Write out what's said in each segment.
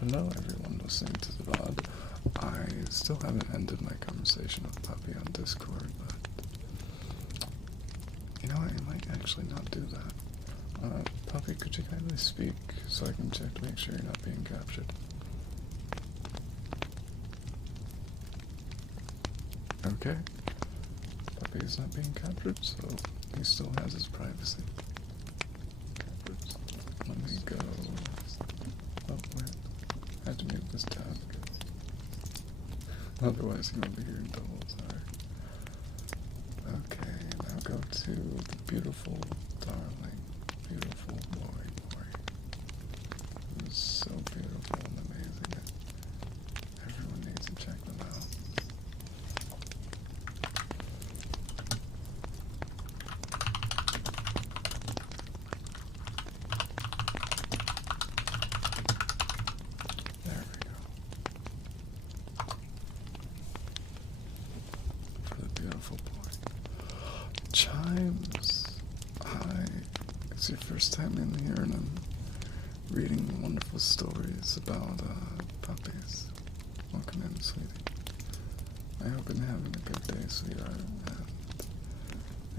Hello everyone listening to the VOD. I still haven't ended my conversation with Puppy on Discord, but you know what, I might actually not do that. Puppy, could you kindly speak so I can check to make sure you're not being captured? Okay. Puppy is not being captured, so he still has his privacy. Let me go. Oh, wait. I had to mute this tab. Otherwise, he won't be hearing double. Sorry. Okay, now go to the beautiful, darling, beautiful boy. Who's so beautiful and amazing. Everyone needs to check them out. There we go. For the beautiful boy. Chimes. Hi. It's your first time in here and I'm reading wonderful stories about puppies. Welcome in, sweetie. I hope you're having a good day, sweetheart.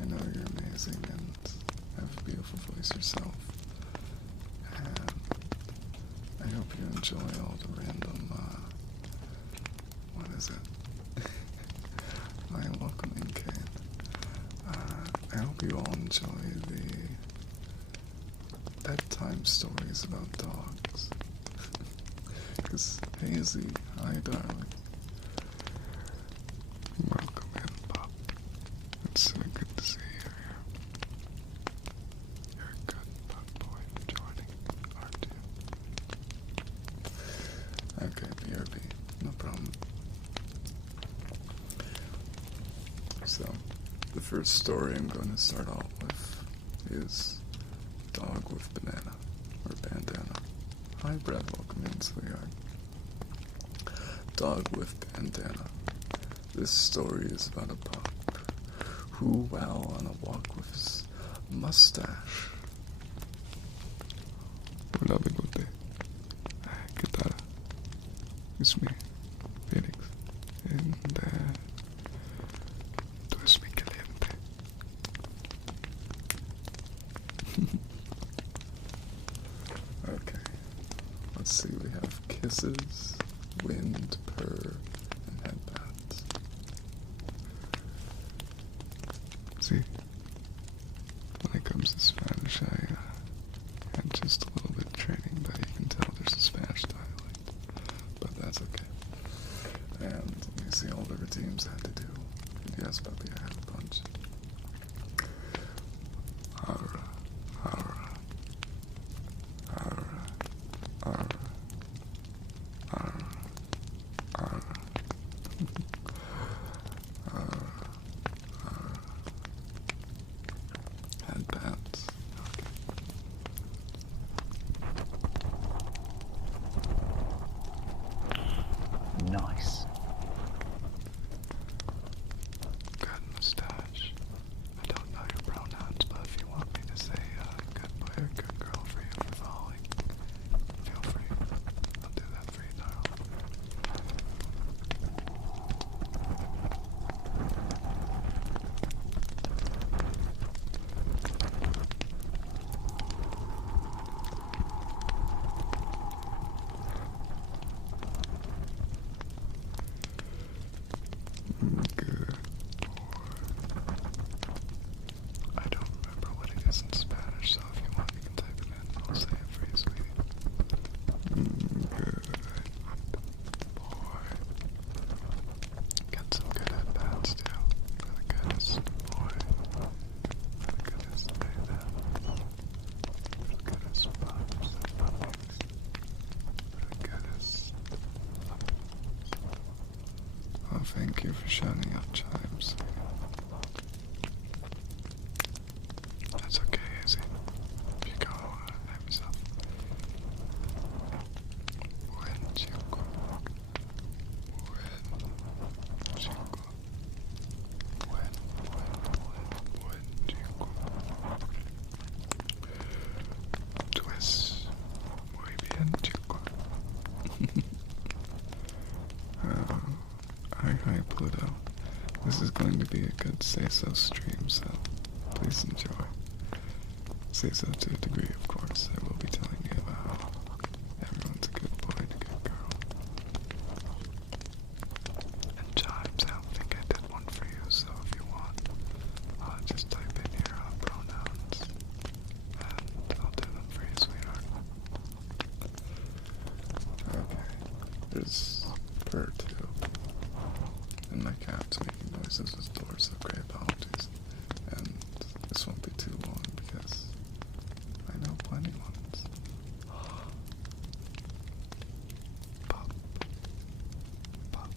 And I know you're amazing and have a beautiful voice yourself. And I hope you enjoy all the random, what is it? My welcoming cane. I hope you all enjoy the bedtime stories about dogs. Because Hazy, hi darling. Welcome in, Pop. It's so good to see you here. You're a good bug boy for joining, aren't you? Okay, BRB, no problem. So, the first story I'm going to start off with is Dog with Banana, or Bandana. Hi Brad, welcome in, sweetheart. Dog with Bandana. This story is about a pup who, while on a walk with his mustache. Hola, bigote. ¿Qué tal? It's me, Felix. And, tú es mi caliente. Okay. Let's see, we have kisses, wind, purr, and headbands. See, when it comes to Spanish, I had just a little bit of training, but you can tell there's a Spanish dialect. But that's okay. And let me see all the routines I had to do. Yes, puppy, I have a bunch. Ara, ara, ara, ara, ara, ara, ara, ara. Headbands. Okay. Nice. Good mustache. I don't know your pronouns, but if you want me to say good boy or good girl for you for following, feel free. I'll do that for you, darling. Good boy. I don't remember what it is in Spanish, so if you want, you can type it in. I'll say it for you, sweetie. Good boy. Get some good headbands, too. For the goodest boy. For the goodest baby. For the goodest pups and puppies. For the goodest puppies. Oh, thank you for shouting out chimes. That's okay, Izzy. If you go, name yourself. Buen chico. Buen chico. Buen chico. Tú es muy bien, chico. Alright, Pluto. This is going to be a good say-so stream, so please enjoy. Say-so to a degree, of course. I will be telling you about how everyone's a good boy and a good girl. And Chimes, I don't think I did one for you, so if you want, just type in your pronouns, and I'll do them for you, sweetheart. Okay, there's Purr too, and my cat's making noises with the door, so great apologies. And this won't be too long because I know plenty ones. Pop, pop, pop,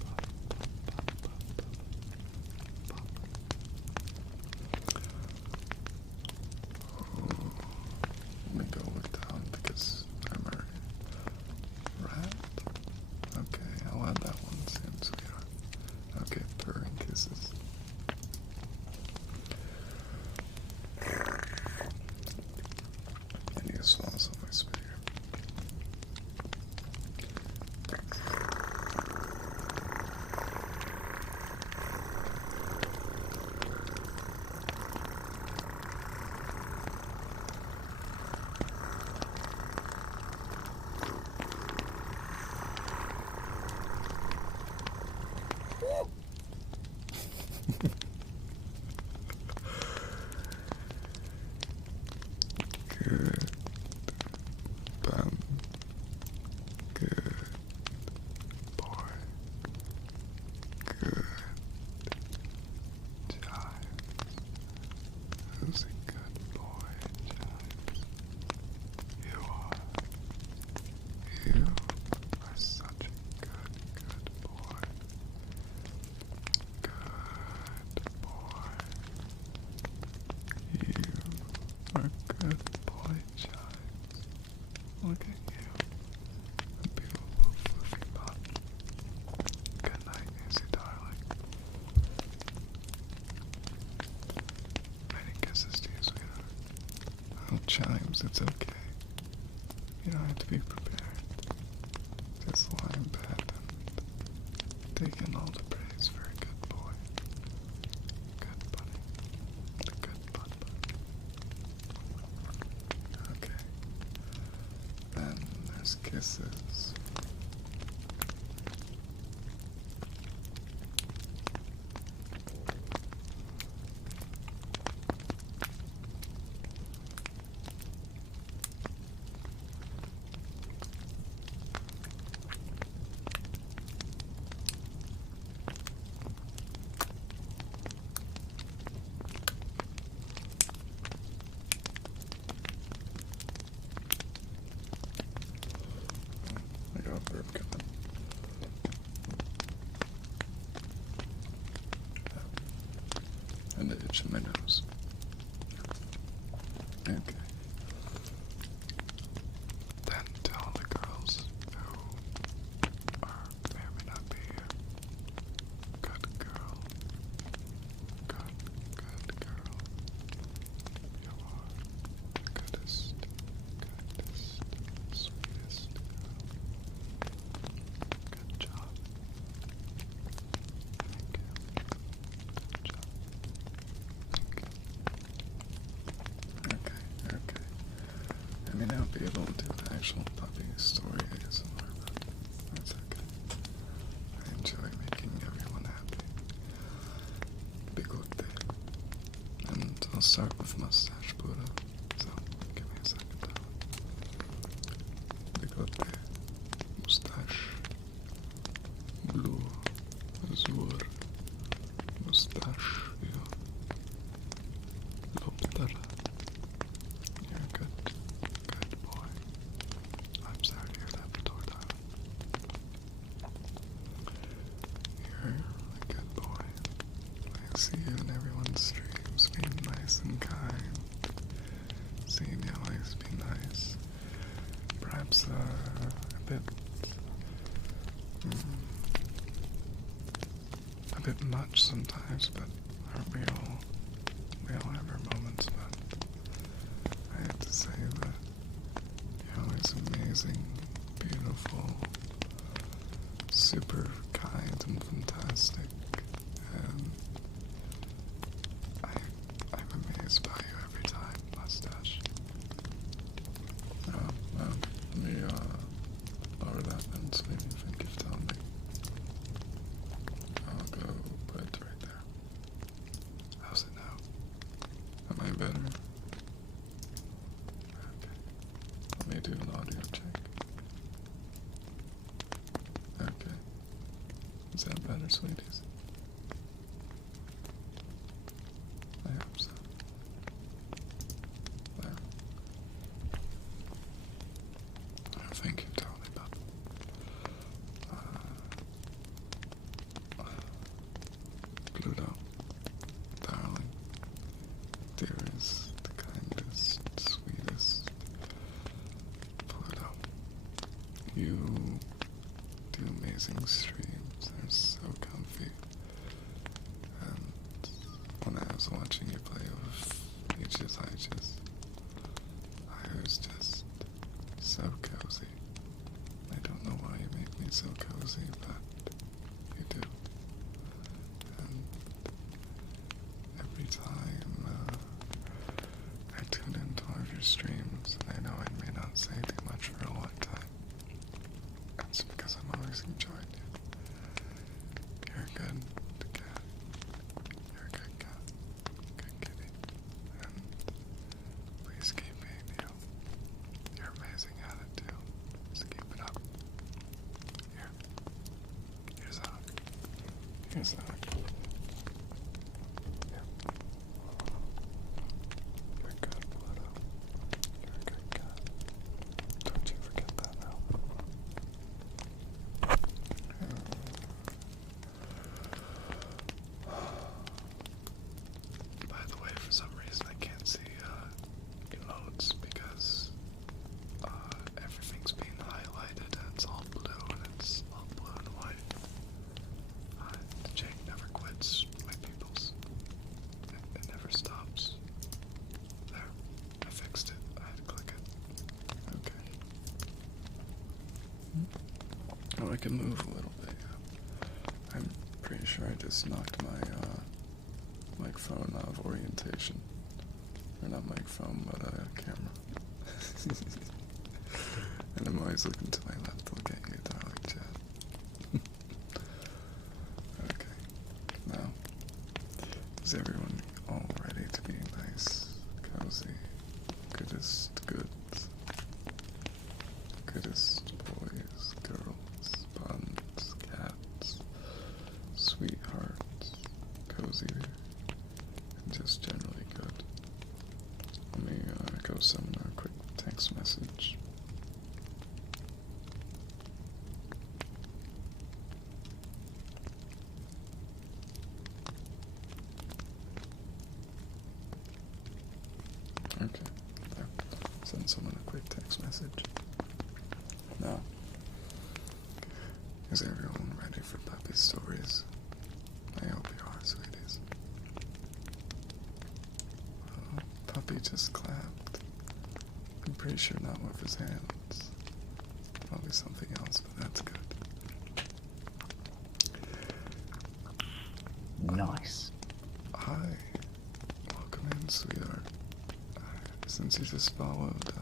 pop, pop, pop, pop. Ooh, let me go look down because I'm a rat. Okay, I'll add that one soon, sweetheart. Okay, purring kisses. I need to swallow some of my spit here. Good bum. Good boy. Good Chimes. Who's a good boy, Chimes? You are. You are such a good boy. Good boy. You are a good boy, Chimes. Look at you. A beautiful fluffy butt. Good night, Nancy, darling. Many kisses to you, sweetheart. Oh, Chimes, it's okay. You don't have to be prepared. Just lie in bed and take in all the praise for a good boy. Good bunny. A good bun. Okay. Then there's kisses. I got a burp coming. And an itch in my nose. Okay. Then to all the girls who may or may not be here. Good girl. Good girl. You are the goodest, sweetest girl. Good job. Thank you. Good job. Thank you. Okay. I may not be able to do an actual puppy story ASMR, but that's okay. I enjoy making everyone happy. Bigote. And I'll start with mustache, Pluto. So, give me a second. Bigote. Mustache. Blue. Azur. Mustache. Loptera. You're a good boy. I'm sorry to hear that, Torta. You're a good boy. I see you in everyone's streams being nice and kind. Seeing you always be nice. Perhaps a bit much sometimes, but we all have our moments, but I have to say that you're always amazing, beautiful, super kind and fantastic, and I'm amazed by you every time, Mustache. Well, let me, lower that then, sweetie, thank you for telling me. I'll go put it right there. How's it now? Am I better? Okay. Let me do an audio check. Okay. Is that better, sweeties? I hope so. There. Thank you, Tony, Bob. Pluto, darling, dearest, kindest, sweetest, Pluto, you do amazing streams. They're so comfy. And when I was watching you play with I was just so cozy. I don't know why you make me so cozy, but you do. And every time I tune into one of your streams, I know I may not say too much for a long time. That's because I'm always enjoying you. You're a good cat. You're a good cat. Good kitty. And please keep being you. You're amazing at it too. Just keep it up. Here. Here's a hug. Here's a hug. Yeah. You're good, Pluto. You're a good cat. Don't you forget that now. By the way, for some reason I can't see emotes because everything's being highlighted and it's all blue and it's all blue and white. The Jake never quits, my peoples. It never stops. There, I fixed it. I had to click it. Okay. Oh, I can move a little bit, yeah. I'm pretty sure I just knocked my microphone out of orientation. Or not microphone, but camera. And I'm always looking to my left, look at you, darling chat. Okay, now, is everyone all ready to be nice, cozy, goodest goods, goodest boys, girls, buns, cats, sweethearts, cozy, and just generally good? Let me go send a quick text message. Okay, there. Send someone a quick text message. Now, is everyone ready for puppy stories? I hope you are, sweeties. Oh, puppy just clapped. I'm pretty sure not with his hands. Probably something else, but that's good. Nice. Hi. Welcome in, sweetheart. Since you just followed,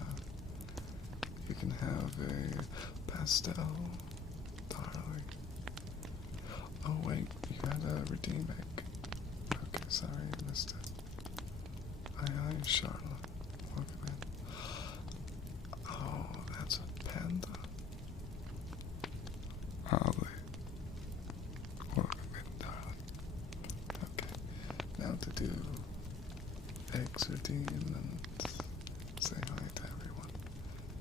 you can have a pastel, darling. Oh wait, you gotta redeem it. Okay, sorry, I missed it. Hi, Charlotte. Welcome in. Oh, that's a panda. Holly. Welcome in, darling. Okay, now to do eggs redeem and say hi to everyone.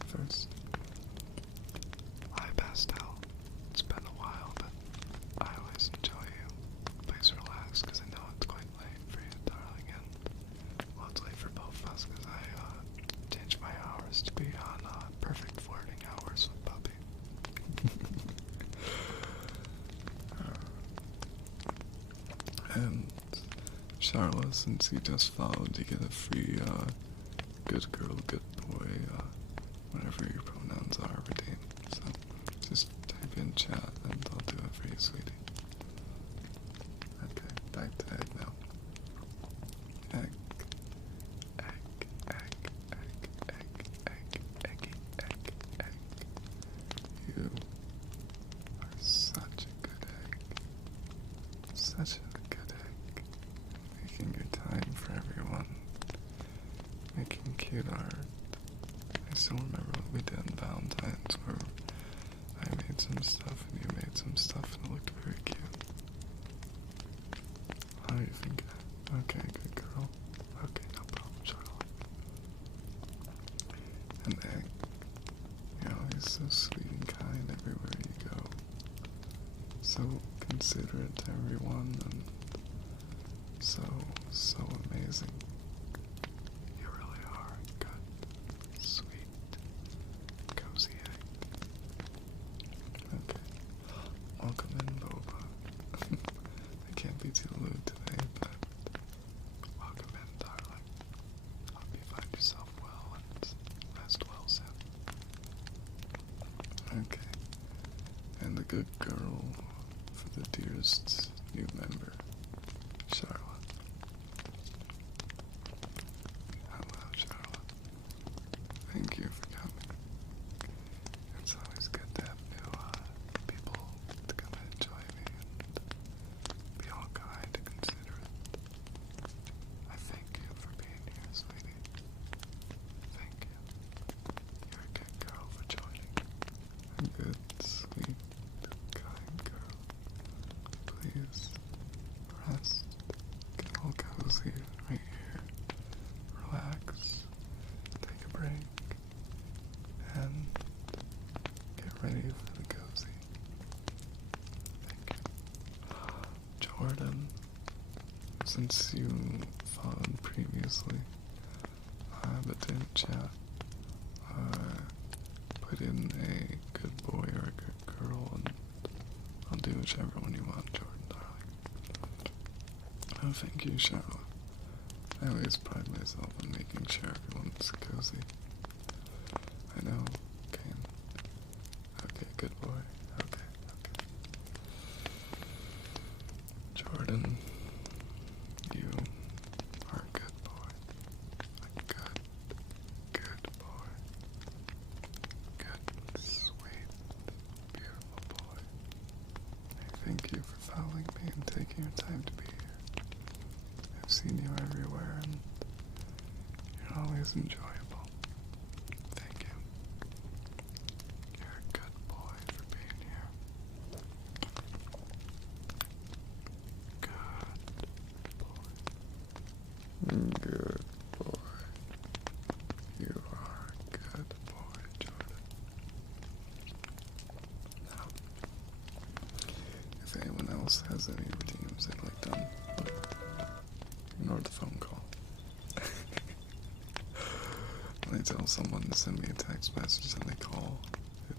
First, hi Pastel. It's been a while, but I always enjoy you. Please relax, because I know it's quite late for you, darling, and well, it's late for both of us, because I changed my hours to be on perfect flirting hours with Puppy. And Charlotte, since you just followed, you get a free good girl, good boy, whatever your pronouns are, redeemed. So just type in chat and I'll do such a good egg. Making your time for everyone. Making cute art. I still remember what we did on Valentine's where I made some stuff and you made some stuff and it looked very cute. How do you think? Okay, good girl. Okay, no problem, Charlotte. And egg. You're always so sweet and kind everywhere you go. So considerate to everyone and so amazing. You really are a good, sweet, cozy egg. Okay. Welcome in, Boba. I can't be too lewd today, but welcome in, darling. Hope you find yourself well and rest well soon. Okay. And the good girl for the dearest new member, Charlotte. Hello, Charlotte. Thank you for coming. It's always good to have new people to come and enjoy me and be all kind and considerate. I thank you for being here, sweetie. Thank you. You're a good girl for joining. A good, sweet, kind girl. Please rest. Get all cozy right here. Relax. Take a break. And get ready for the cozy. Thank you. Jordan, since you followed previously, but didn't chat, put in a good boy or a good girl, and I'll do whichever one you want, Jordan, darling. Oh, thank you, Charlotte. I always pride myself on making sure everyone's cozy. I know, Kane. Okay, good boy. Okay. Jordan, you are a good boy. A good boy. Good, sweet, beautiful boy. I thank you for following me and taking your time to be here. I've seen you everywhere and you're always enjoyable. Thank you. You're a good boy for being here. Good boy. Good boy. You are a good boy, Jordan. Now, if anyone else has any routines they'd like done, ignore the phone call. When I tell someone to send me a text message and they call,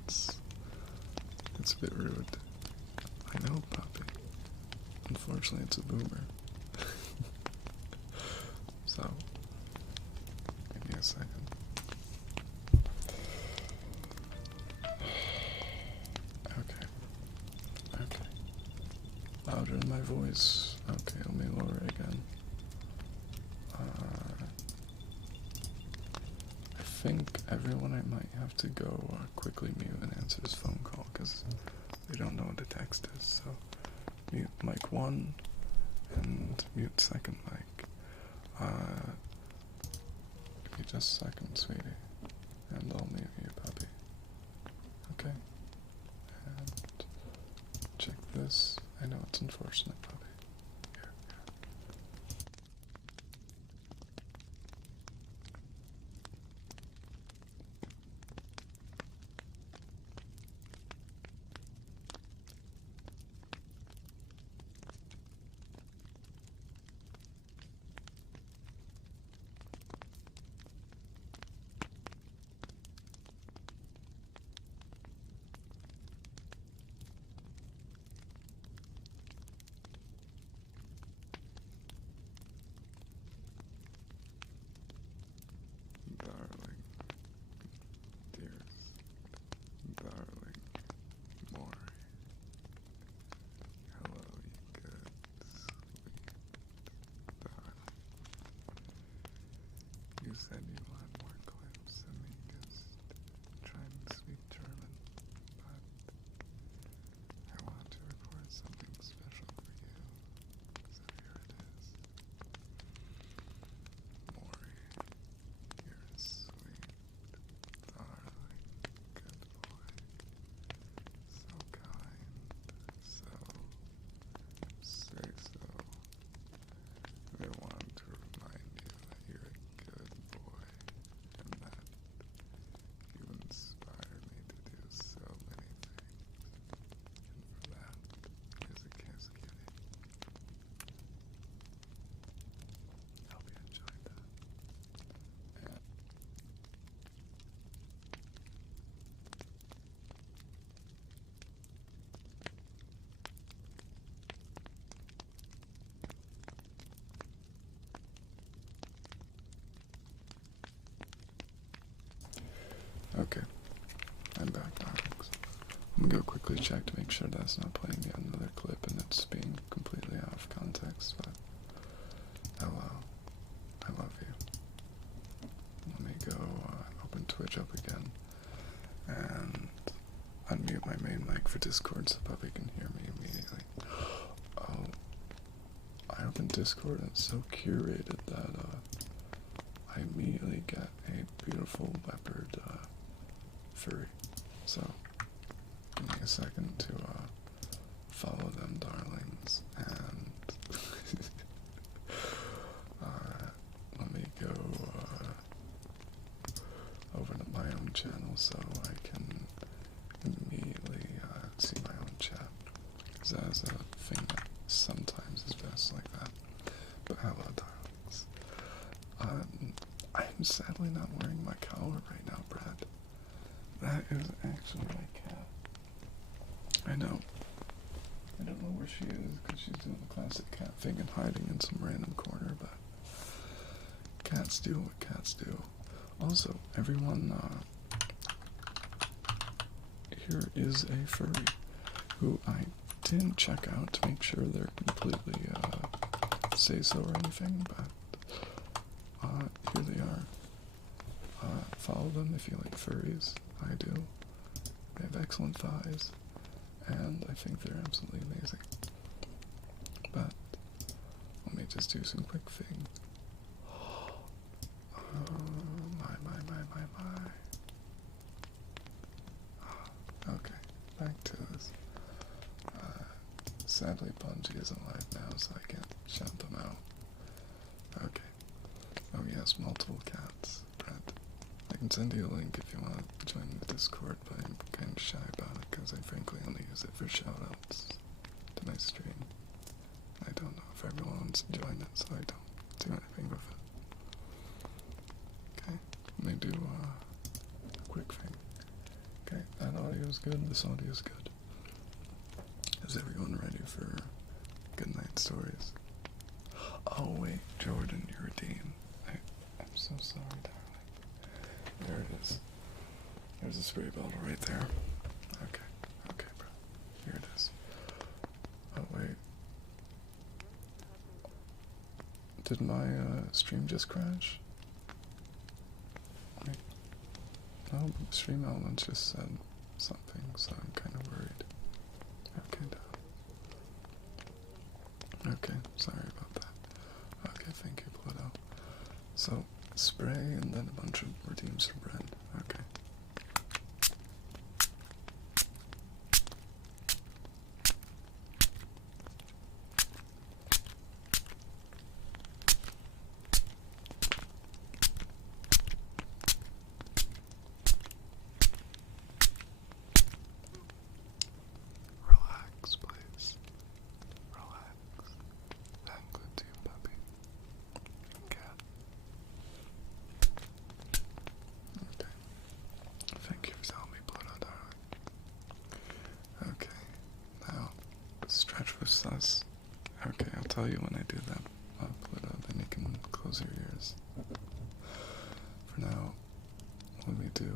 it's a bit rude. I know, puppy. Unfortunately, it's a boomer. So, give me a second. Okay. Louder in my voice. Okay, let me lower it again. I think everyone I might have to go quickly mute and answer this phone call because they don't know what a text is. So, mute mic 1 and mute second mic. Give me just a second, sweetie, and I'll mute you, puppy. Okay? And check this. I know it's unfortunate, puppy. Here. Darling, dearest, darling, Maury. Hello, you good, sweet darling. You said you wanted more clips of me just trying to speak German, but I want to record something special for you. I want to record a video of you, and I want to record it live on my channel. So, quickly check to make sure that's not playing yet another clip and it's being completely out of context, but hello, I love you. Let me go open Twitch up again and unmute my main mic for Discord so Puppy can hear me immediately. Oh, I opened Discord and it's so curated that I immediately get a beautiful leopard furry. So give me a second to follow them, darlings, and let me go over to my own channel so I can immediately see my own chat, because that's a thing that sometimes is best like that. But hello, darlings. I'm sadly not wearing my collar right now, Brad. That is actually my cat. I know. I don't know where she is because she's doing the classic cat thing and hiding in some random corner, but cats do what cats do. Also, everyone here is a furry who I didn't check out to make sure they're completely say so or anything, but here they are. Follow them if you like furries. I do. They have excellent thighs, and I think they're absolutely amazing. But let me just do some quick things. Okay, back to this. Sadly, Bungie isn't live now, so I can't shout them out. Okay. Oh yes, multiple cats, Brent. I can send you a link if you want to join the Discord, but I'm kind of shy about it because I frankly only use it for shoutouts to my stream. I don't know if everyone wants to join it, so I don't do anything with it. Okay, let me do a quick thing. Okay, that audio is good, this audio is good. Is everyone ready for good night stories? Oh wait, Jordan, you're a dean. I'm so sorry, darling. There it is. There's a spray bottle right there. Okay, bro. Here it is. Oh wait. Did my stream just crash? Wait. No, stream elements just said something, so I'm kind of worried. Okay, sorry about that. Okay, thank you, Pluto. So, spray and then a bunch of redeems for bread. Okay. Relax, please. Relax. That includes you, puppy. And cat. Okay. Thank you for telling me, Pluto, darling. Okay. Now, stretch with sus. Okay, I'll tell you when I do that, Pluto, then you can close your ears. For now, let me do,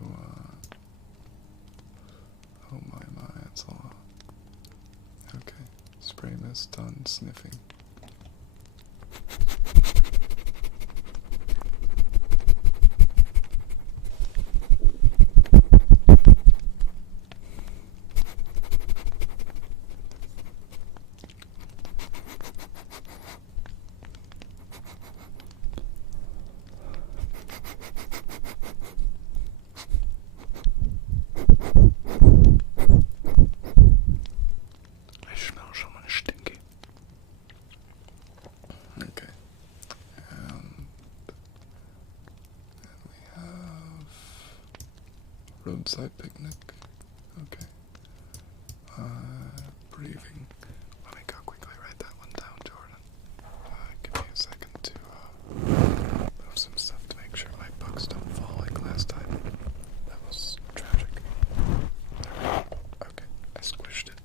oh my, it's a lot. Okay, spray mist done, sniffing. Roadside picnic. Okay. Breathing. Let me go quickly write that one down, Jordan. Give me a second to move some stuff to make sure my books don't fall like last time. That was tragic. Okay, I squished it.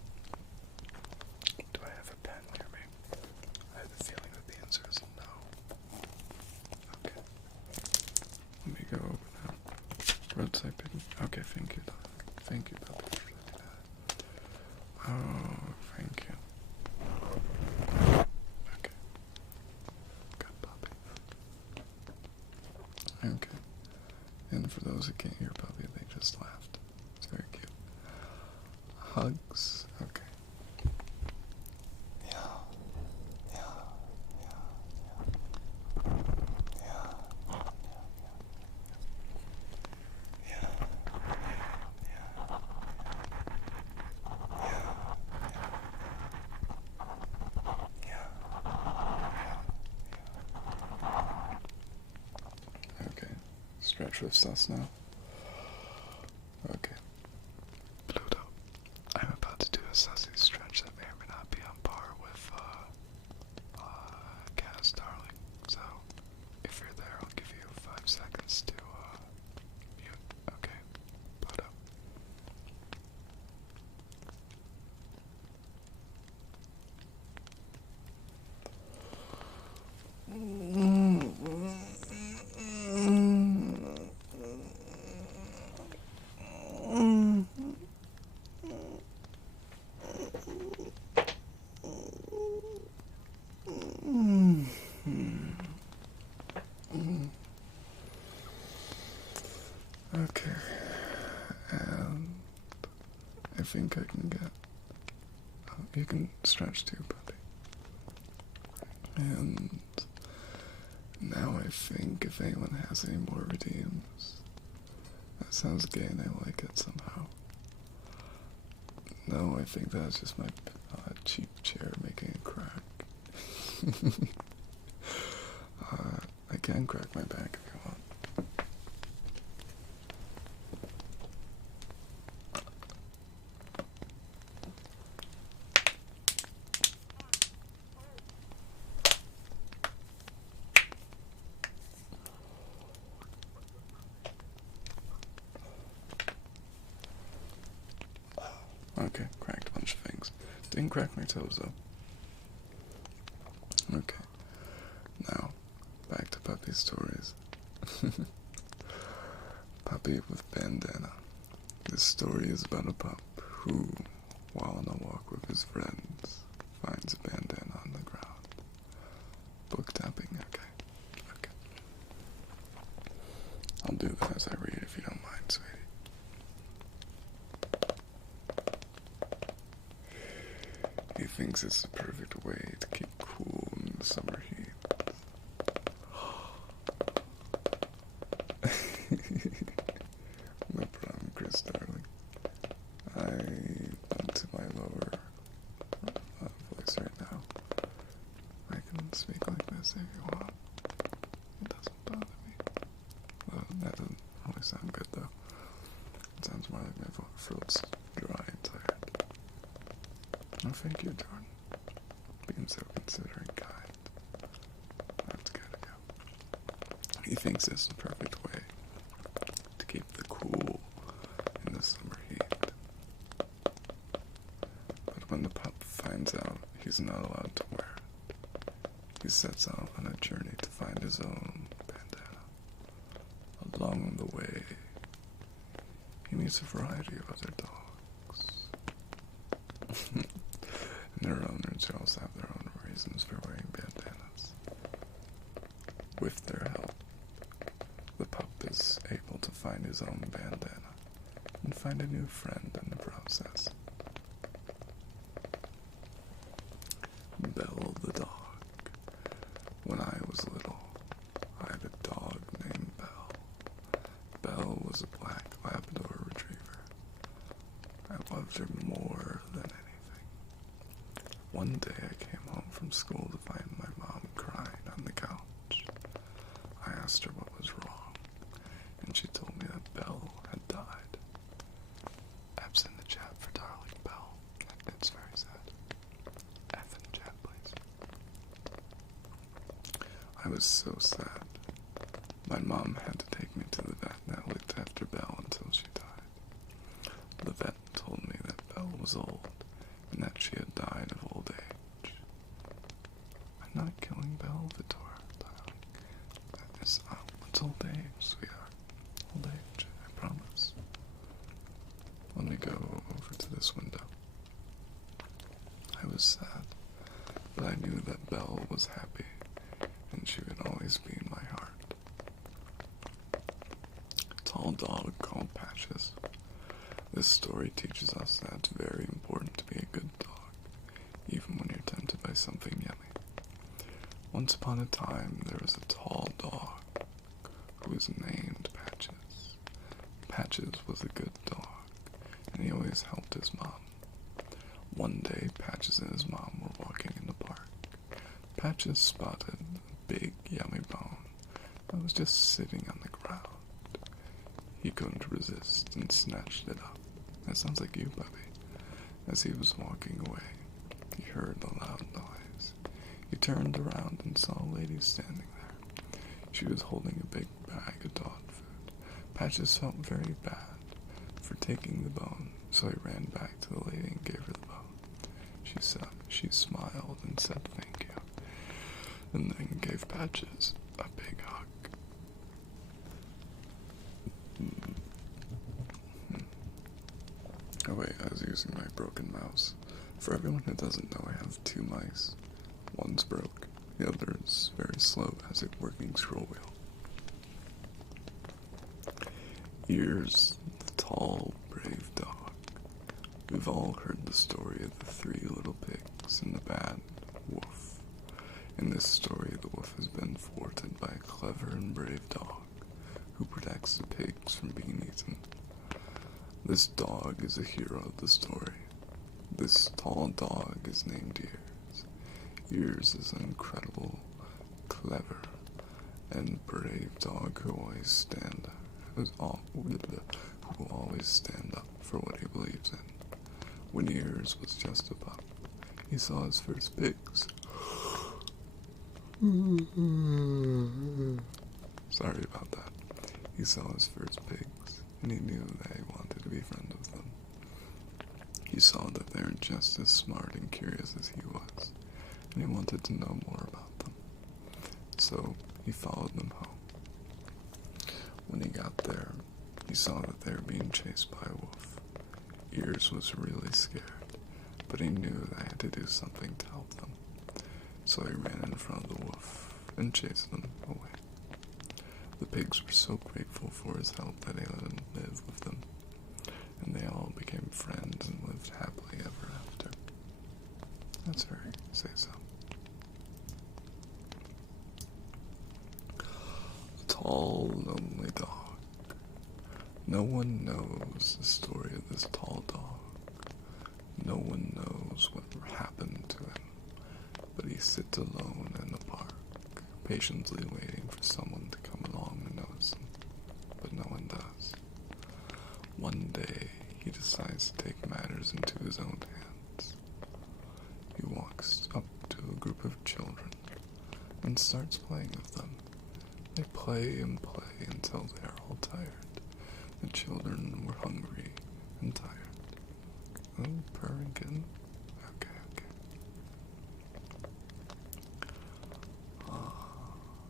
Do I have a pen near me? I have a feeling that the answer is no. Okay. Let me go over now. Roadside picnic. Okay, thank you, Doc. Thank you, Puppy, for that. Oh, thank you. Okay. Good puppy. Okay. And for those who can't hear puppy, they just laughed. It's very cute. Hugs. Okay. Yeah. Yeah. Yeah. Yeah. Yeah. Yeah. Okay. Stretch with us now. Okay. Pluto. I'm about to do a sussy stretch that may or may not be on par with, Kaz, darling. So, if you're there, I'll give you 5 seconds to, mute. Okay. Pluto. Okay, and I think I can get. You can stretch too, buddy. And now I think if anyone has any more redeems, that sounds gay and I like it somehow. No, I think that's just my cheap chair making a crack. I can crack my back if you want. Okay, cracked a bunch of things. Didn't crack my toes though. Okay, now back to puppy stories. Puppy with bandana. This story is about a pup who, while on a walk with his friends, finds a bandana on the ground. Book tapping, okay. Okay. I'll do that as I read if you don't mind, sweetie. He thinks it's the perfect way to keep cool in the summer heat. No problem, Chris, darling. I went to my lower voice right now. I can speak like this if you want. It doesn't bother me. Well, that doesn't always sound good, though. It sounds more like my throat's dry and tired. Oh, thank you, Jordan. Being so considerate and kind. That's gotta go. He thinks it's the perfect way to keep the cool in the summer heat. But when the pup finds out he's not allowed to wear it, he sets out on a journey to find his own bandana. Along the way, he meets a variety of other dogs. And their owners also have their own reasons for wearing bandanas. With their help, the pup is able to find his own bandana and find a new friend in the process. Belle the dog. When I was little, I had a dog named Belle. Belle was a black Labrador retriever. I loved her more than anything. One day I came home from school to find my mom crying on the couch. I asked her what was wrong, and she told me that Belle had died. F's in the chat for darling Belle. It's very sad. F in the chat, please. I was so sad. My mom had to take me to the vet that looked after Belle until she died. The vet told me that Belle was old and that she had died of old age. I'm not killing Belle, Vittor, darling. It's old age, sweetheart. Old age, I promise. Let me go over to this window. was sad, but I knew that Belle was happy, and she would always be in my heart. Tall dog called Patches. This story teaches us that it's very important to be a good dog, even when you're tempted by something yummy. Once upon a time, there was a tall dog who was named Patches. Patches was a good dog, and he always helped his mom. One day, Patches and his mom were walking in the park. Patches spotted a big, yummy bone that was just sitting on the ground. He couldn't resist and snatched it up. That sounds like you, puppy. As he was walking away, he heard a loud noise. He turned around and saw a lady standing there. She was holding a big bag of dog food. Patches felt very bad for taking the bone, so he ran back to the lady and gave her the bone. She smiled and said thank you, and then gave Patches a big hug. Oh wait, I was using my broken mouse. For everyone who doesn't know, I have two mice. One's broke, the other is very slow, has a working scroll wheel. Ears, the tall, brave dog. We've all heard the story of the three little pigs and the bad wolf. In this story, the wolf has been thwarted by a clever and brave dog who protects the pigs from being eaten. This dog is the hero of the story. This tall dog is named Ears. Ears is an incredible, clever, and brave dog who will always stand up for what he believes in. When Ears was just a pup, he saw his first pigs. Sorry about that. He saw his first pigs, and he knew that he wanted to be friends with them. He saw that they were just as smart and curious as he was, and he wanted to know more about them. So he followed them home. When he got there, he saw that they were being chased by a wolf. Ears was really scared, but he knew that he had to do something to help them. So he ran in front of the wolf and chased them away. The pigs were so grateful for his help that he let him live with them, and they all became friends and lived happily ever after. That's very say-so. A tall, lonely dog. No one knows the story of this tall dog. No one knows what happened to him, but he sits alone in the park, patiently waiting for someone to come along and notice him, but no one does. One day, he decides to take matters into his own hands. He walks up to a group of children and starts playing with them. They play and play until they are all tired. The children were hungry and tired. Oh, purring kitten. Okay.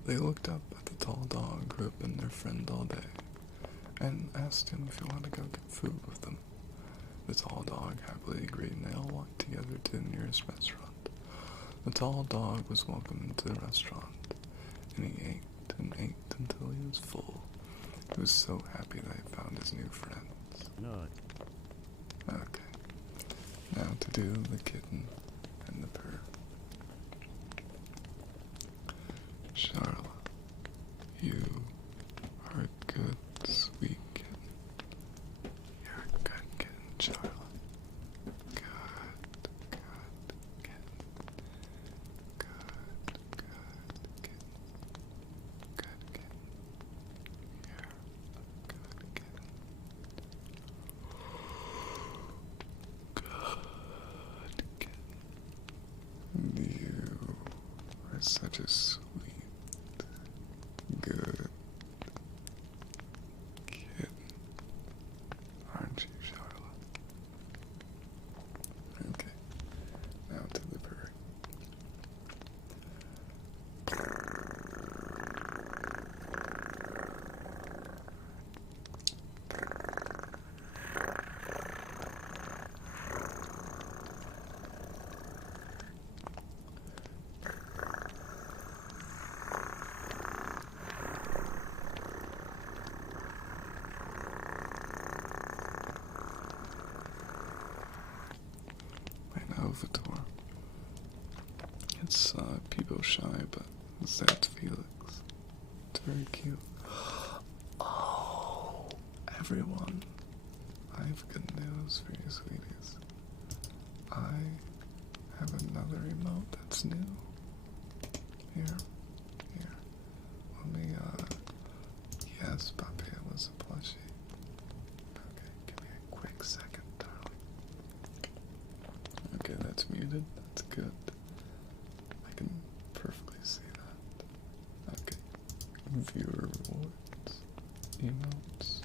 They looked up at the tall dog who had been their friend all day and asked him if he wanted to go get food with them. The tall dog happily agreed, and they all walked together to the nearest restaurant. The tall dog was welcomed into the restaurant, and he ate and ate until he was full. He was so happy that he found his new friends. No. Okay. Now to do the kitten and the purr. Charlotte, you are a good, sweet kitten. You're a good kitten, Charlotte. Good kitten. Good kitten. Good kitten. You're a good kitten. Good kitten. You are such a sweet, good kitten, aren't you, Charlotte? Okay, now to the purring. Vitor. It's Peebo Shy, but instead it's Felix. It's very cute. Oh, everyone, I have good news for you, sweeties. I have another emote that's new. Here. Let me, yes, Papi, it was a plushie. Okay, give me a quick second, darling. Okay, that's muted. That's good. I can perfectly see that. Okay. Viewer rewards. Emotes.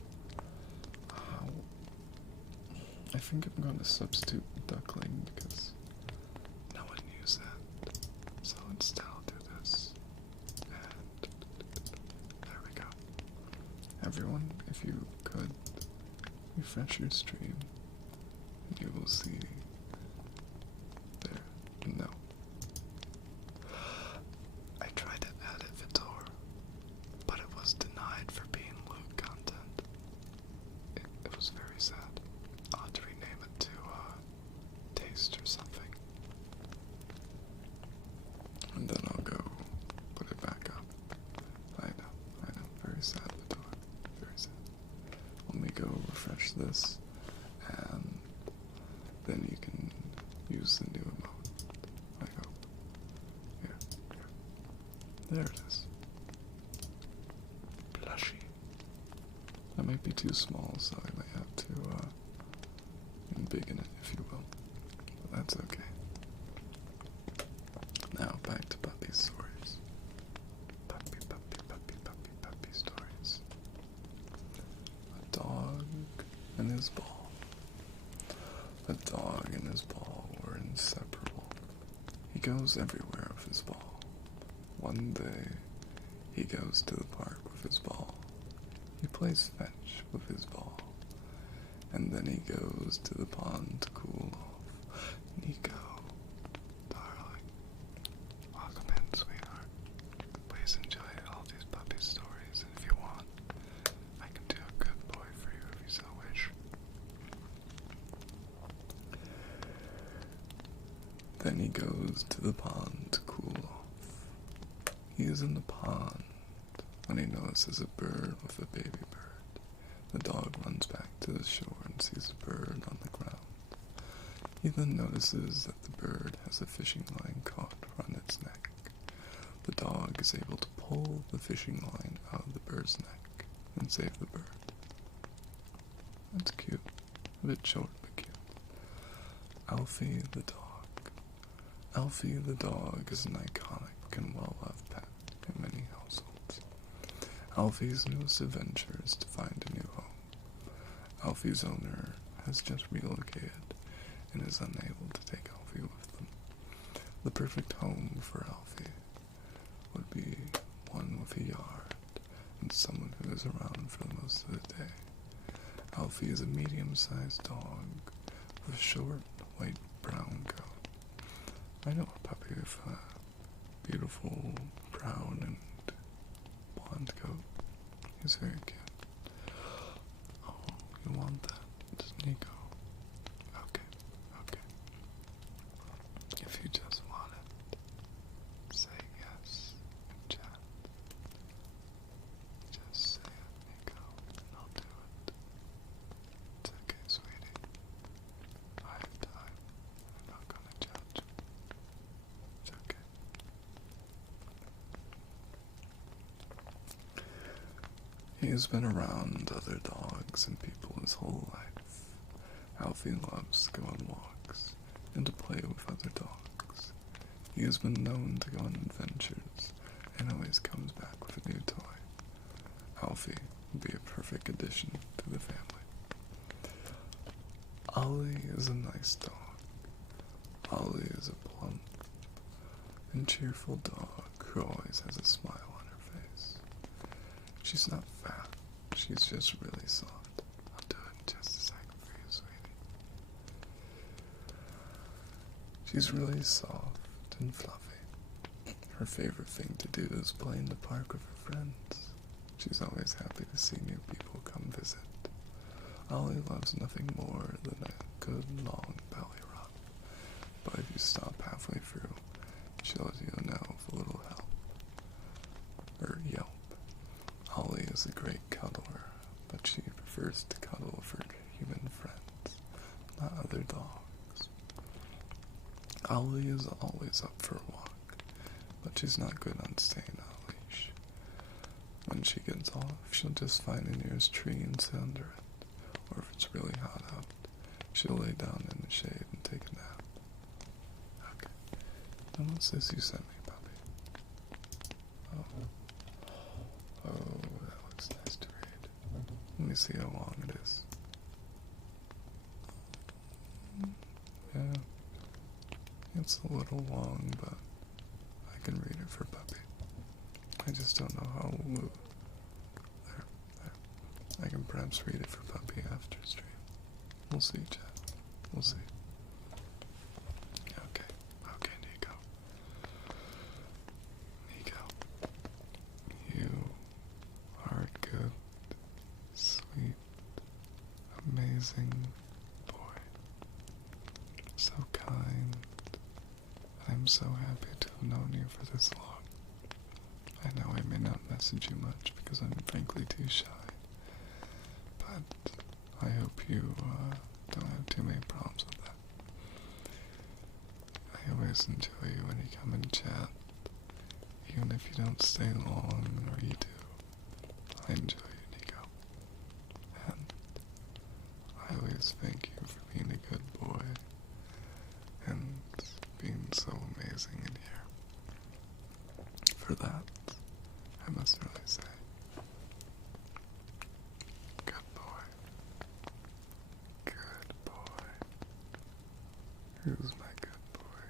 I think I'm going to substitute duckling because no one used that. So instead I'll do this. And there we go. Everyone, if you could refresh your stream, you will see there. No. I tried to edit Vitor, but it was denied for being lewd content. It was very sad. I'll have to rename it to Taste or something. And then I'll go put it back up. I know. Very sad, Vitor. Very sad. Let me go refresh this, and then you can use the new emote. I hope. Here. There it is. Plushy. That might be too small, so I might have to embiggen it, if you will. But that's okay. Now back to puppy stories. Puppy stories. A dog and his ball. A dog and his ball were inseparable. He goes everywhere with his ball. One day, he goes to the park with his ball. He plays fetch with his ball. And then he goes to the pond to cool off. Nico, darling, welcome in, sweetheart. Please enjoy all these puppy stories, and if you want, I can do a good boy for you if you so wish. Then he goes to the pond to cool off. He is in the pond when he notices a bird with a baby bird. The dog runs back to the shore and sees a bird on the ground. He then notices that the bird has a fishing line caught around its neck. The dog is able to pull the fishing line out of the bird's neck and save the bird. That's cute. A bit short, but cute. Alfie the dog. Alfie the dog is an iconic and well-loved pet in many households. Alfie's newest adventure is to find a new home. Alfie's owner has just relocated and is unable to take Alfie with them. The perfect home for Alfie would be one with a yard and someone who is around for the most of the day. Alfie is a medium-sized dog with a short, white-brown coat. I know a puppy with a beautiful brown and blonde coat. He's very cute. Oh, you want that? It's Nico. Okay. If you just want it, say yes in chat. Just say it, Nico, and I'll do it. It's okay, sweetie. I have time. I'm not gonna judge. It's okay. He has been around other dogs and people his whole life. Alfie loves to go on walks and to play with other dogs. He has been known to go on adventures and always comes back with a new toy. Alfie would be a perfect addition to the family. Ollie is a nice dog. Ollie is a plump and cheerful dog who always has a smile on her face. She's not fat, she's just really soft. I'll do it in just a second for you, sweetie. She's really soft and fluffy. Her favorite thing to do is play in the park with her friends. She's always happy to see new people come visit. Ollie loves nothing more than a good long belly rub. But if stop halfway through, she'll let you know of a little help. Or yelp. Holly is a great cuddler, but she prefers to cuddle with her human friends, not other dogs. Holly is always up for a walk, but she's not good on staying on a leash. When she gets off, she'll just find the nearest tree and sit under it, or if it's really hot out, she'll lay down in the shade and take a nap. Okay, now what's this you sent me, puppy? Oh, that looks nice to read. Let me see how long it is. Yeah, it's a little long, but I can read it for puppy. I just don't know how. There. I can perhaps read it for puppy after stream. We'll see, chat. We'll see. Okay, Nico. You are a good, sweet, amazing boy. So kind. I'm so happy to have known you for this long. I know I may not message you much because I'm frankly too shy, but I hope you don't have too many problems with that. I always enjoy you when you come and chat, even if you don't stay long, or you do. I enjoy you, Nico, and I always thank you for being a good boy and being so amazing in here. For that, I must really say, good boy. Good boy. Who's my good boy?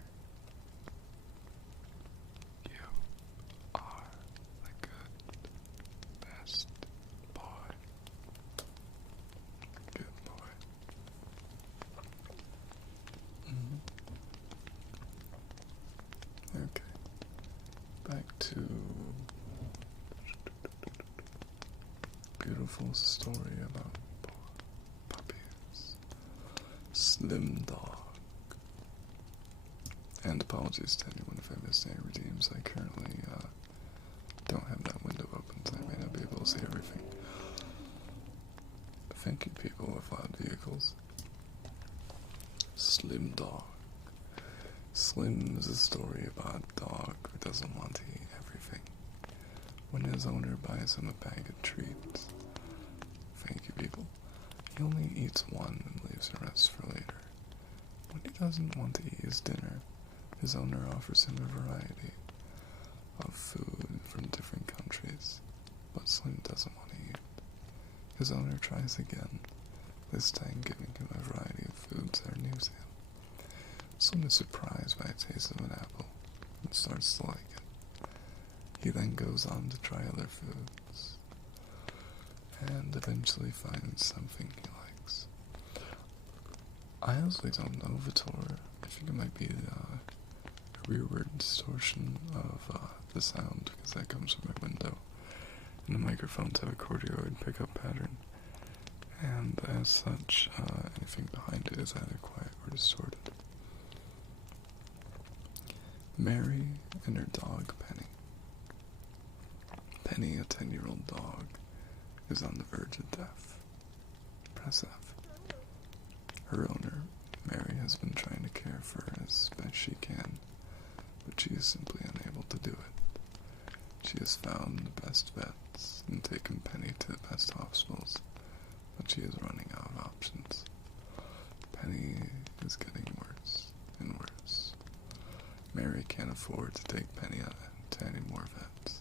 You are the good, best boy. Good boy. Okay. Back to beautiful story about puppies. Slim Dog. And apologies to anyone if I missed any redeems. I currently don't have that window open, so I may not be able to see everything. Thank you, people with loud vehicles. Slim Dog. Slim is a story about a dog who doesn't want to eat everything. When his owner buys him a bag of treats, thank you, people, he only eats one and leaves the rest for later. When he doesn't want to eat his dinner, his owner offers him a variety of food from different countries, but Slim doesn't want to eat. His owner tries again, this time giving him a variety of foods that are new to him. Slim is surprised by the taste of an apple and starts to like it. He then goes on to try other foods and eventually finds something he likes. I honestly don't know, Vitor. I think it might be a rearward distortion of the sound, because that comes from my window. And the microphones have a cardioid pickup pattern, and as such, anything behind it is either quiet or distorted. Mary and her dog, Penny. Penny, a 10-year-old dog, is on the verge of death. Press F. Her owner, Mary, has been trying to care for her as best she can, but she is simply unable to do it. She has found the best vets and taken Penny to the best hospitals, but she is running out of options. Penny is getting worse and worse. Mary can't afford to take Penny to any more vets,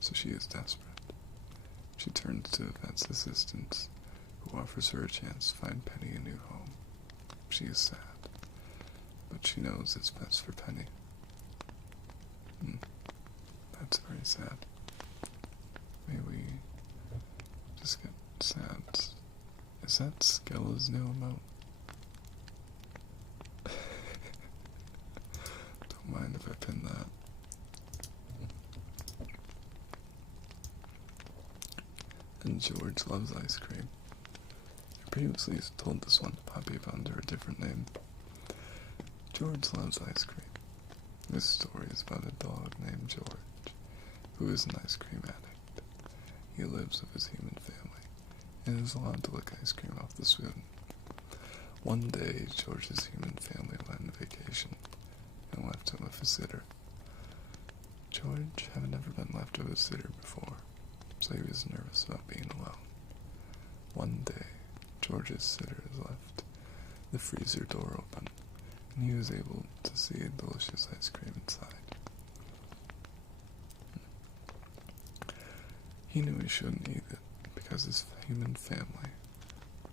so she is desperate. She turns to a vet's assistant, who offers her a chance to find Penny a new home. She is sad, but she knows it's best for Penny. That's very sad. May we just get sad. Is that Skella's new emote? Don't mind if I pin that. And George loves ice cream. I previously told this one to Poppy under a different name. George loves ice cream. This story is about a dog named George, who is an ice cream addict. He lives with his human family, and is allowed to lick ice cream off the spoon. One day, George's human family went on vacation, and left him with a sitter. George had never been left with a sitter before, so he was nervous about being alone. One day, George's sitter left the freezer door open, and he was able to see a delicious ice cream inside. He knew he shouldn't eat it because his human family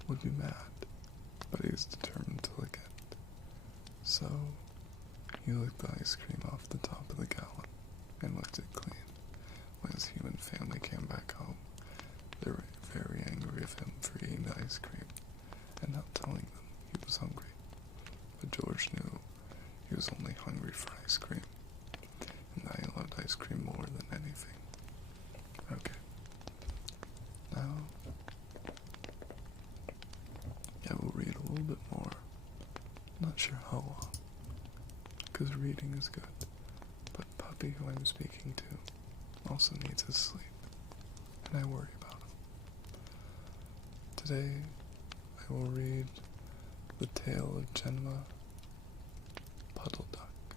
would be mad, but he was determined to lick it. So, he licked the ice cream off the top of the gallon and licked it clean. When his human family came back home, they were very angry with him for eating the ice cream and not telling them he was hungry. But George knew he was only hungry for ice cream, and that he loved ice cream more than anything. Okay. Now, I will read a little bit more. Not sure how long, because reading is good, but Puppy, who I'm speaking to, also needs his sleep, and I worry about him. Today, I will read The Tale of Gemma Puddle Duck.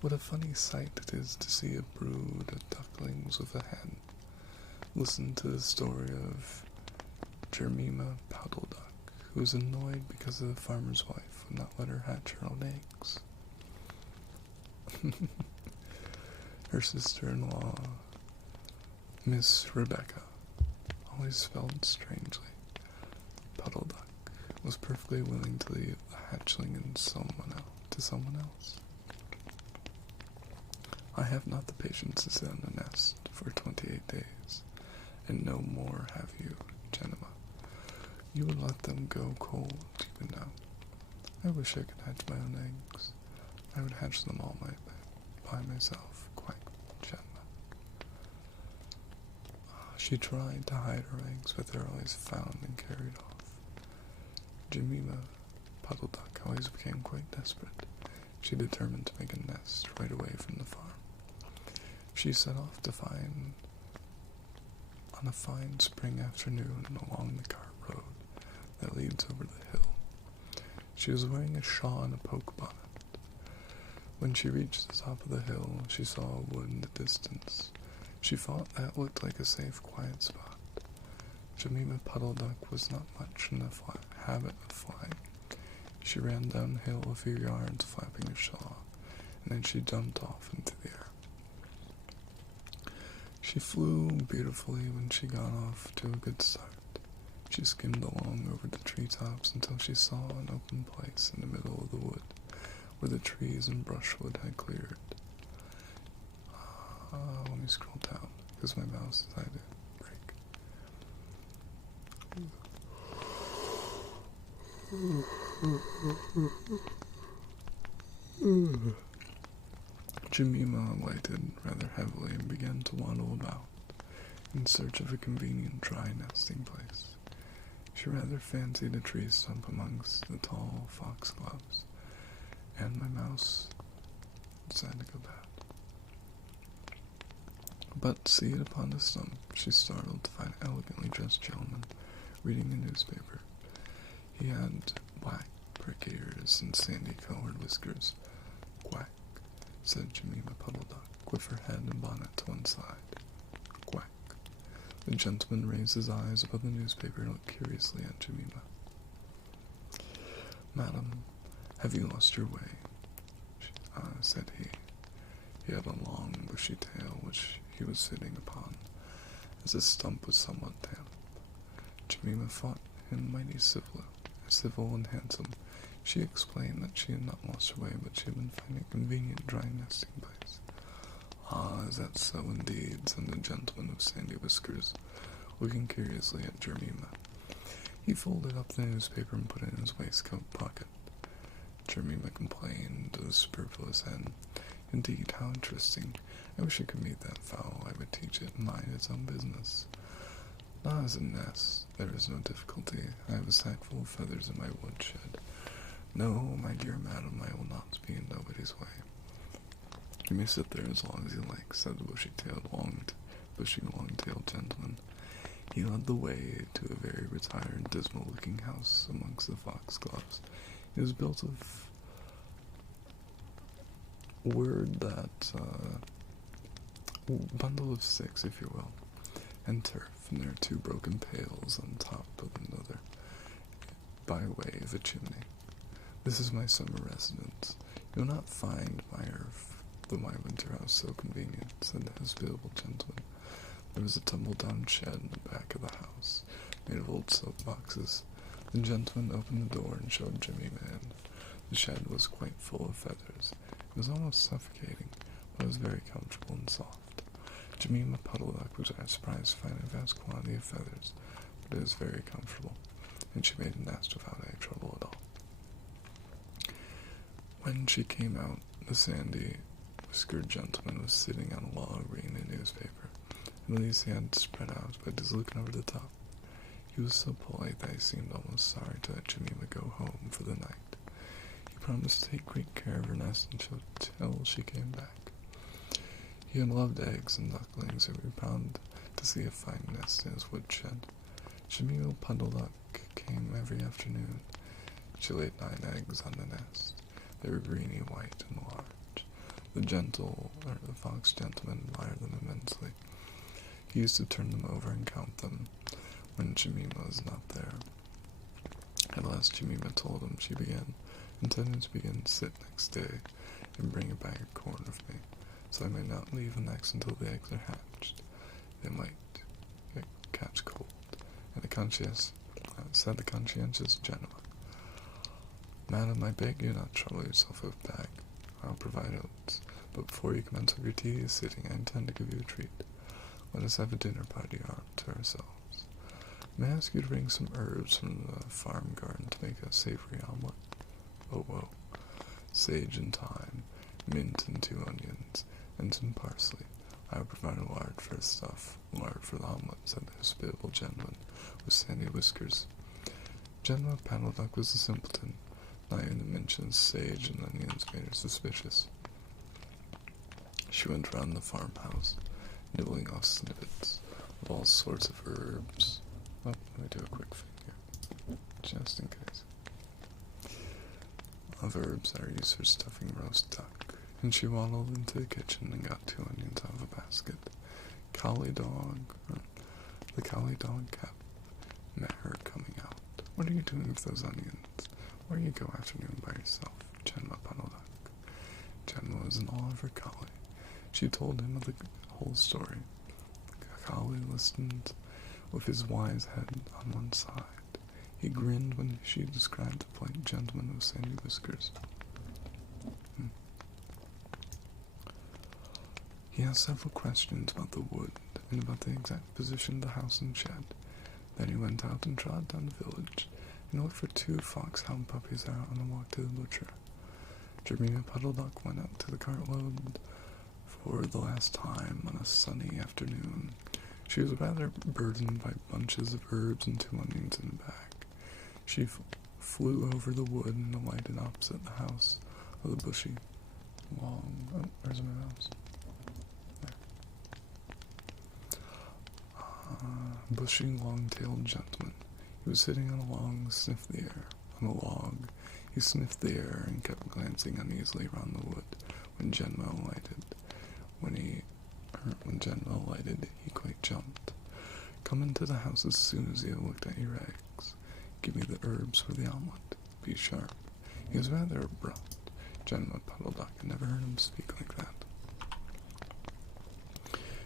What a funny sight it is to see a brood of ducklings with a hen. Listen to the story of Jemima Puddle Duck, who was annoyed because the farmer's wife would not let her hatch her own eggs. Her sister-in-law, Miss Rebecca, always spelled strangely, Puddle Duck, was perfectly willing to leave the hatchling to someone else. I have not the patience to sit on a nest for 28 days, and no more have you, Gemma. You would let them go cold, even now. I wish I could hatch my own eggs. I would hatch them all by myself, quite, Gemma. She tried to hide her eggs, but they were always found and carried off. Jemima Puddle Duck always became quite desperate. She determined to make a nest right away from the farm. She set off on a fine spring afternoon along the cart road that leads over the hill. She was wearing a shawl and a poke bonnet. When she reached the top of the hill, she saw a wood in the distance. She thought that looked like a safe, quiet spot. Jemima Puddle Duck was not much in the habit of flying. She ran downhill a few yards, flapping her shawl, and then she jumped off into the air. She flew beautifully when she got off to a good start. She skimmed along over the treetops until she saw an open place in the middle of the wood, where the trees and brushwood had cleared. Let me scroll down, because my mouse decided to break. Jemima alighted rather heavily and began to waddle about, in search of a convenient dry nesting place. She rather fancied a tree stump amongst the tall foxgloves, and my mouse decided to go bad. But seated upon the stump, she startled to find an elegantly dressed gentleman reading a newspaper. He had black prick ears and sandy-colored whiskers. Quack, said Jemima Puddle Duck, with her head and bonnet to one side. Quack. The gentleman raised his eyes above the newspaper and looked curiously at Jemima. Madam, have you lost your way? Said he. He had a long, bushy tail which he was sitting upon, as his stump was somewhat damp. Jemima thought him mighty civil and handsome. She explained that she had not lost her way, but she had been finding a convenient dry nesting place. Ah, is that so indeed? Said the gentleman with sandy whiskers, looking curiously at Jemima. He folded up the newspaper and put it in his waistcoat pocket. Jemima complained of the superfluous hen. Indeed, how interesting. I wish I could meet that fowl. I would teach it and mind its own business. Not as a nest. There is no difficulty. I have a sack full of feathers in my woodshed. No, my dear madam, I will not be in nobody's way. You may sit there as long as you like, said the bushy-tailed, long-tailed gentleman. He led the way to a very retired, dismal-looking house amongst the foxgloves. It was built of bundle of sticks, if you will, and turf, and there are 2 broken pails on top of another, by way of a chimney. This is my summer residence. You'll not find my winter house so convenient, said the hospitable gentleman. There was a tumble-down shed in the back of the house, made of old soap boxes. The gentleman opened the door and showed Jimmy in. The shed was quite full of feathers. It was almost suffocating, but it was very comfortable and soft. Jemima Puddle Duck was surprised to find a vast quantity of feathers, but it was very comfortable, and she made a nest without any trouble at all. When she came out, the sandy-whiskered gentleman was sitting on a log reading a newspaper, and with his hand spread out, but just looking over the top. He was so polite that he seemed almost sorry to let Jemima go home for the night. He promised to take great care of her nest until she came back. He had loved eggs and ducklings, and would be proud to see a fine nest in his woodshed. Jemima Puddle Duck came every afternoon. She laid 9 eggs on the nest. They were greeny white and large. The fox gentleman admired them immensely. He used to turn them over and count them when Jemima was not there. At last Jemima told him she intended to sit next day and bring a bag of corn with me, so I might not leave the next until the eggs are hatched. They might catch cold. And said the conscientious Genoa. Madam, I beg you not trouble yourself with a bag. I'll provide oats, but before you commence with your tedious sitting, I intend to give you a treat. Let us have a dinner party to ourselves. May I ask you to bring some herbs from the farm garden to make a savory omelet? Oh, sage and thyme, mint and 2 onions, and some parsley. I will provide a lard for the omelet, said the hospitable gentleman with sandy whiskers. Gemma Puddle Duck was a simpleton. Not even the mention of sage and onions made her suspicious. She went round the farmhouse, nibbling off snippets of all sorts of herbs. Oh, let me do a quick thing here, just in case. Of herbs that are used for stuffing roast duck, and she waddled into the kitchen and got 2 onions out of a basket. The collie dog met her coming out. What are you doing with those onions? Where you go afternoon by yourself, Gemma Puddle Duck? Gemma was in awe of her collie. She told him of the whole story. The collie listened with his wise head on one side. He grinned when she described the polite gentleman with sandy whiskers. He asked several questions about the wood and about the exact position of the house and shed. Then he went out and trotted down the village and looked for 2 foxhound puppies out on a walk to the butcher. Jemima Puddle Duck went out to the cartload for the last time on a sunny afternoon. She was rather burdened by bunches of herbs and 2 onions in the bag. She flew over the wood and alighted opposite the house of the bushy, where's my mouse? Bushy, long-tailed gentleman. He was sitting on a log, he sniffed the air and kept glancing uneasily around the wood. When Gemma alighted, he quite jumped. Come into the house as soon as you have looked at your eggs. Give me the herbs for the omelet. Be sharp. He was rather abrupt. Gemma Puddle Duck had never heard him speak like that.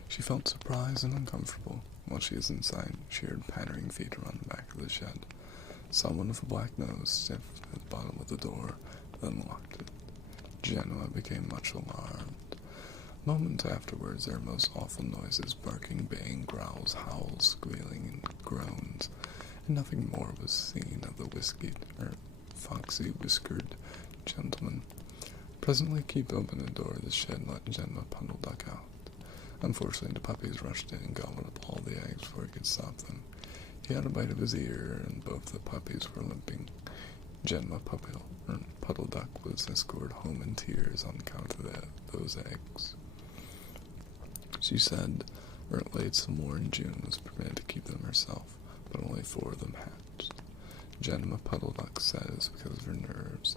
She felt surprised and uncomfortable. While she was inside, she heard pattering feet around the back of the shed. Someone with a black nose sniffed at the bottom of the door, then locked it. Genoa became much alarmed. Moments afterwards, there were most awful noises, barking, baying, growls, howls, squealing, and groans, and nothing more was seen of the foxy-whiskered gentleman. Presently, Keep opened the door of the shed and let Gemma Puddle Duck out. Unfortunately, the puppies rushed in and gobbled up all the eggs before he could stop them. He had a bite of his ear, and both the puppies were limping. Gemma Puddle Duck was escorted home in tears on account of those eggs. She said Ert laid some more in June was permitted to keep them herself, but only 4 of them hatched. Gemma Puddle Duck says because of her nerves,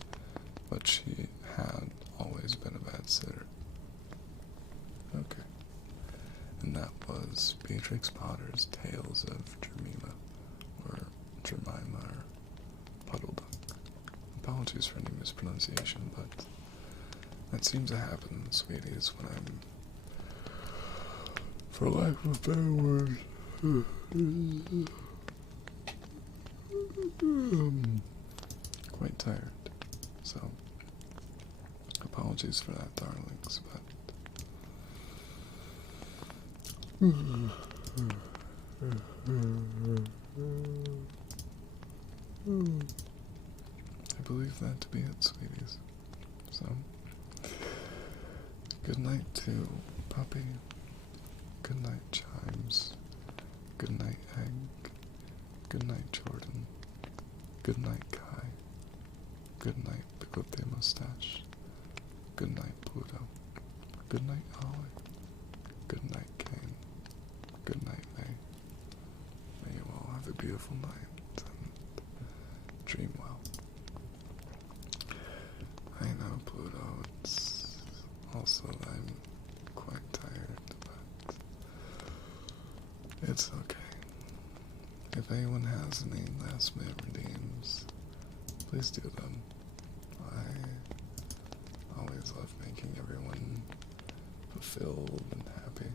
but she had always been a bad sitter. Okay. And that was Beatrix Potter's Tales of Jemima, or Puddle Duck. Apologies for any mispronunciation, but that seems to happen, sweeties, when I'm, for lack of a better word, quite tired. So, apologies for that, darlings, but I believe that to be it, sweeties. So, good night to Puppy. Good night, Chimes. Good night, Egg. Good night, Jordan. Good night, Kai. Good night, Bigote Mustache. Good night, Pluto. Good night, Ollie. Good night, Kane. Good night, May. May you all have a beautiful night and dream well. I know, Pluto, it's also that I'm quite tired, but it's okay. If anyone has any last minute redeems, please do them. I always love making everyone fulfilled and happy.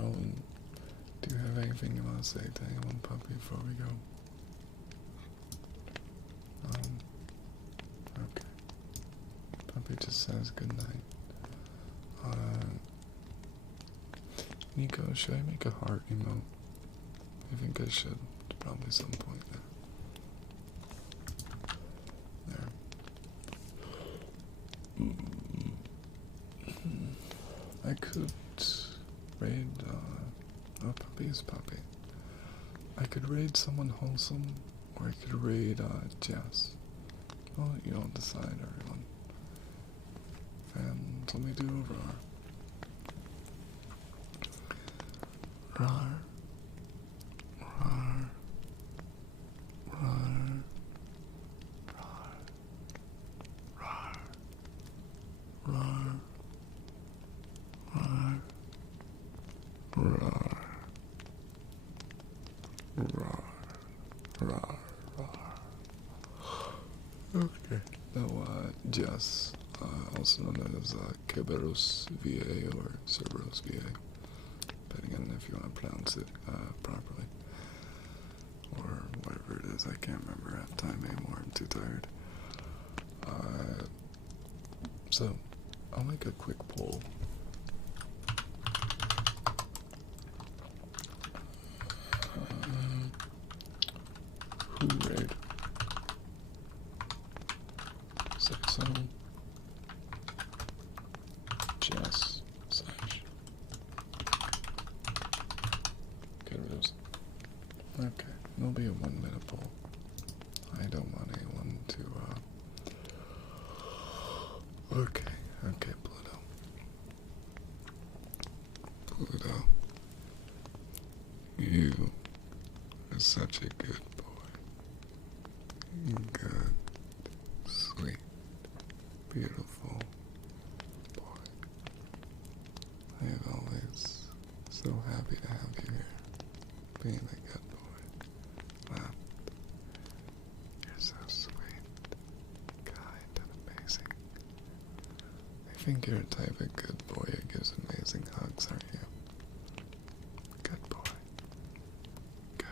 Oh, do you have anything you want to say to anyone, Puppy, before we go? Okay. Puppy just says good night. Nico, should I make a heart emote? I think I should. Probably some point there. I could raid, Puppy's Puppy. I could raid someone wholesome, or I could raid, Jess. I'll let you all decide, everyone. And let me do over. Rar. Rar. Rar. Rar. Rar. Rar. Rar. Rar. Rar. Rar. Okay. Now, Jess, also known as Kerberos VA or Cerberus VA, depending on if you want to pronounce it properly, or whatever it is. I can't remember. I have time anymore. I'm too tired. So, I'll make a quick poll. Who raid? Say so. Jess slash Kerberos. Okay, it'll be a 1 minute poll. I don't want anyone to, Okay, Pluto. Pluto. You are such a good boy. Good, sweet, beautiful boy. I am always so happy to have you here, being a good boy. Wow. You're so sweet, kind, and amazing. I think you're a type of good boy who gives amazing hugs, aren't you? Good boy. Good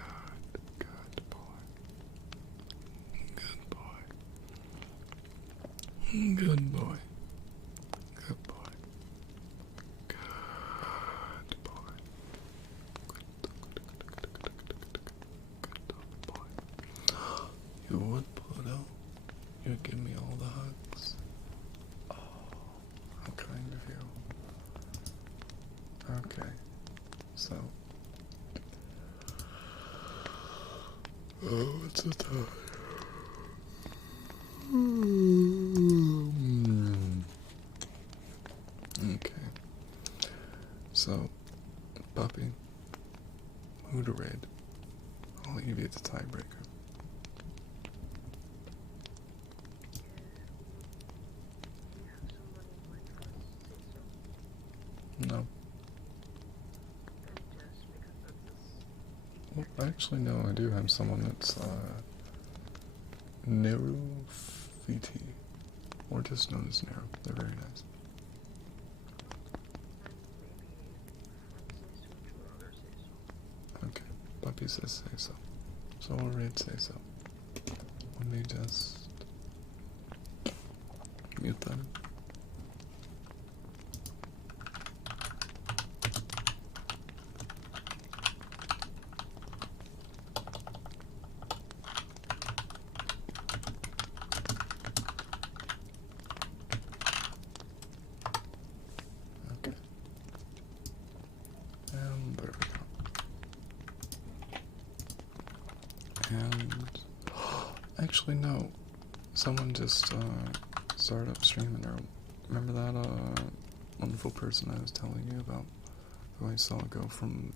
boy. Good boy. Good boy. Good boy. Good boy. Good boy. You would, Pluto? Okay, so. Oh, what's the time? Okay, so, puppy, who to raid? I'll leave you the tiebreaker. No. Well, actually, no, I do have someone that's, Neru Fiti, or just known as Neru. They're very nice. Okay, puppy says say so. So I'll raid say so. Let me just mute them. Okay. And there we go. And actually no. Someone just started up streaming or remember that wonderful person I was telling you about who I saw go from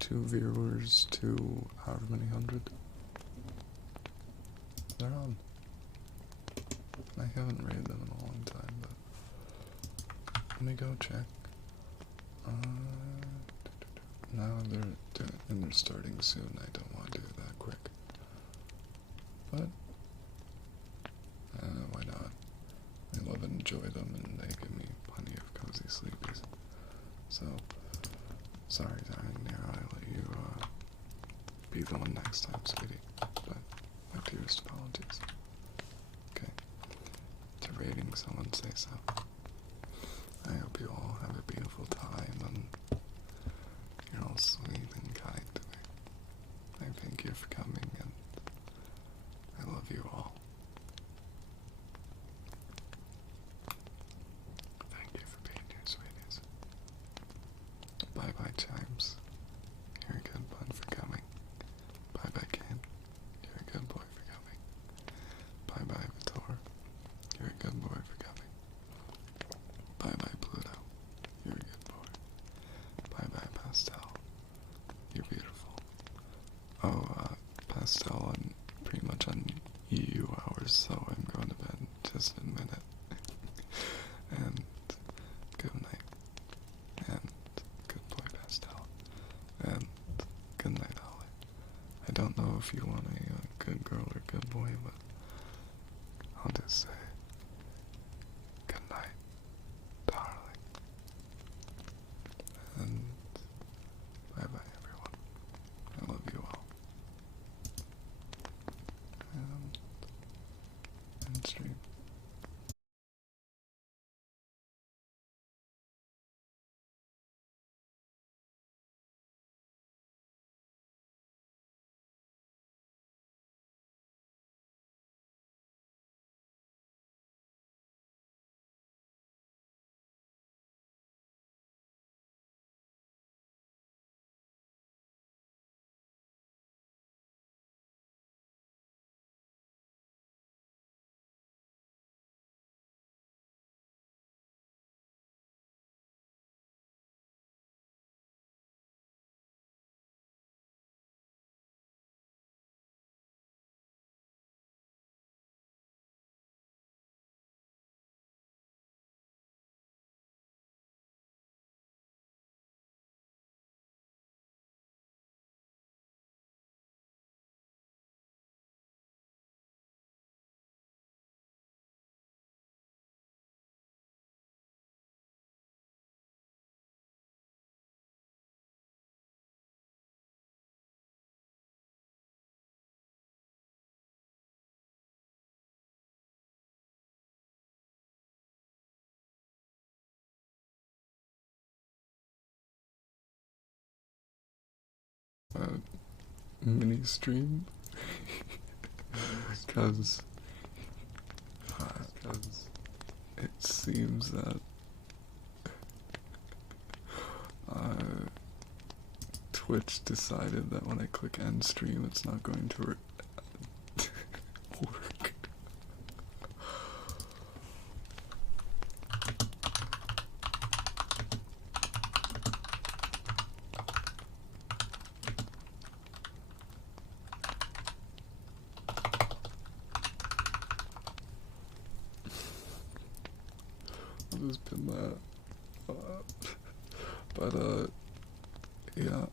2 viewers to however many hundred? They're on. I haven't rated them in a long time, but let me go check. Now they're starting soon. I don't want to do it that quick. But why not? I love and enjoy them, and they give me plenty of cozy sleepies. So, sorry, darling, now I let you be the one next time, sweetie. But my dearest apologies. Okay, to rating someone say so. I hope you all have a beautiful time, and you're all sweet and kind to me. I thank you for coming, and I love you all. Thank you for being here, sweeties. Bye-bye, Chimes. You're a good bud for coming. Bye-bye, Ken. You're a good boy for coming. Bye-bye, Vitor. You're a good boy for coming. Bye-bye, Pluto. You're a good boy. Bye-bye, Pastel. You're beautiful. Oh, Pastel, I'm pretty much on EU hours, so I'm going to bed just in a minute. And good night. And good boy, Pastel. And good night, Holly. I don't know if you want a good girl or good boy, but I'll just say good night, darling. And bye-bye, everyone. I love you all. And stream. Mini stream because it seems that Twitch decided that when I click end stream, it's not going to work. I'll just pin that. But, yeah.